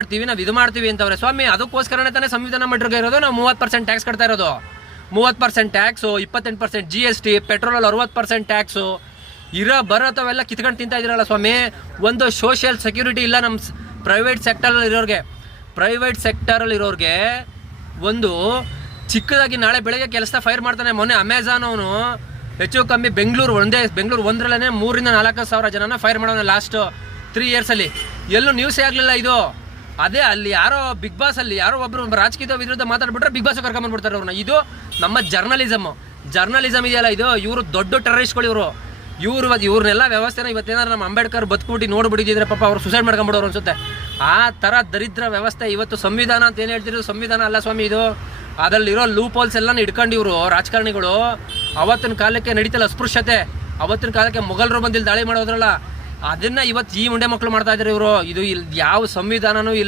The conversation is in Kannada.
ಮಾಡ್ತೀವಿ, ನಾವು ಇದು ಮಾಡ್ತೀವಿ ಅಂತವ್ರೆ. ಸ್ವಾಮಿ, ಅದಕ್ಕೋಸ್ಕರನೇ ತಾನೇ ಸಂವಿಧಾನ ಮಾಡಿರೋ ಇರೋದು. ನಾವು ಮೂವತ್ತು ಪರ್ಸೆಂಟ್ ಟ್ಯಾಕ್ಸ್ ಕಟ್ತಾ ಇರೋದು. ಮೂವತ್ತು ಪರ್ಸೆಂಟ್ ಟ್ಯಾಕ್ಸು ಇಪ್ಪತ್ತೆಂಟು ಪರ್ಸೆಂಟ್ ಜಿ ಎಸ್ ಟಿ ಪೆಟ್ರೋಲಲ್ಲಿ ಅರವತ್ತು ಪರ್ಸೆಂಟ್ ಟ್ಯಾಕ್ಸು ಇರೋ ಬರೋತವೆಲ್ಲ ಕಿತ್ಕೊಂಡು ತಿಂತಾ ಸ್ವಾಮಿ? ಒಂದು ಸೋಷಿಯಲ್ ಸೆಕ್ಯೂರಿಟಿ ಇಲ್ಲ ನಮ್ಮ ಪ್ರೈವೇಟ್ ಸೆಕ್ಟರಲ್ಲಿ ಇರೋರಿಗೆ. ಪ್ರೈವೇಟ್ ಸೆಕ್ಟರಲ್ಲಿ ಇರೋರಿಗೆ ಒಂದು ಚಿಕ್ಕದಾಗಿ ನಾಳೆ ಬೆಳಗ್ಗೆ ಕೆಲಸ ಫೈರ್ ಮಾಡ್ತಾನೆ ಮೊನ್ನೆ ಅಮೆಝಾನ್ ಅವನು. ಹೆಚ್ಚು ಕಮ್ಮಿ ಬೆಂಗಳೂರು ಒಂದೇ, ಬೆಂಗಳೂರು ಒಂದರಲ್ಲೇ ಮೂರಿಂದ ನಾಲ್ಕು ಸಾವಿರ ಜನನ ಫೈರ್ ಮಾಡೋಣ ಲಾಸ್ಟ್ ತ್ರೀ ಇಯರ್ಸಲ್ಲಿ ಎಲ್ಲೂ ನ್ಯೂಸೇ ಆಗಲಿಲ್ಲ ಇದು. ಅದೇ ಅಲ್ಲಿ ಯಾರೋ ಬಿಗ್ ಬಾಸ್ ಅಲ್ಲಿ ಯಾರೋ ಒಬ್ರು ರಾಜಕೀಯ ವಿರುದ್ಧ ಮಾತಾಡ್ಬಿಟ್ರೆ ಬಿಗ್ ಬಾಸ್ ಕರ್ಕೊಂಡ್ಬಿಡ್ತಾರೆ ಅವ್ರನ್ನ. ಇದು ನಮ್ಮ ಜರ್ನಲಿಸಮ್ ಜರ್ನಲಿಸಮ್ ಇದೆಯಲ್ಲ ಇದು, ಇವರು ದೊಡ್ಡ ಟೆರರಿಸ್ಟ್ಗಳು ಇವರು. ಇವರು ಇವ್ರನ್ನೆಲ್ಲ ವ್ಯವಸ್ಥೆನ ಇವತ್ತೇನಾದ್ರು ನಮ್ಮ ಅಂಬೇಡ್ಕರ್ ಬದುಕುಬಿಟ್ಟು ನೋಡ್ಬಿಟ್ಟಿದ್ರೆ ಪಾಪ ಅವ್ರು ಸುಸೈಡ್ ಮಾಡ್ಕೊಂಬಿಡೋರು ಅನ್ಸುತ್ತೆ. ಆ ಥರ ದರಿದ್ರ ವ್ಯವಸ್ಥೆ ಇವತ್ತು ಸಂವಿಧಾನ ಅಂತ ಏನು ಹೇಳ್ತಿದ್ರು ಸಂವಿಧಾನ ಅಲ್ಲ ಸ್ವಾಮಿ ಇದು. ಅದರಲ್ಲಿರೋ ಲೂಪ್ ಹೋಲ್ಸ್ ಎಲ್ಲ ಇಟ್ಕೊಂಡು ಇವರು ರಾಜಕಾರಣಿಗಳು. ಅವತ್ತಿನ ಕಾಲಕ್ಕೆ ನಡೀತಲ್ಲ ಅಸ್ಪೃಶ್ಯತೆ ಅವತ್ತಿನ ಕಾಲಕ್ಕೆ ಮೊಘಲರು ಬಂದಿಲ್ಲ ದಾಳಿ ಮಾಡೋದ್ರಲ್ಲ. ಅದನ್ನ ಇವತ್ತು ಈ ಮುಂಡೆ ಮಕ್ಕಳು ಮಾಡ್ತಾ ಇದ್ದಾರೆ ಇವರು. ಇದು ಇಲ್ಲಿ ಯಾವ ಸಂವಿಧಾನನೂ ಇಲ್ಲ.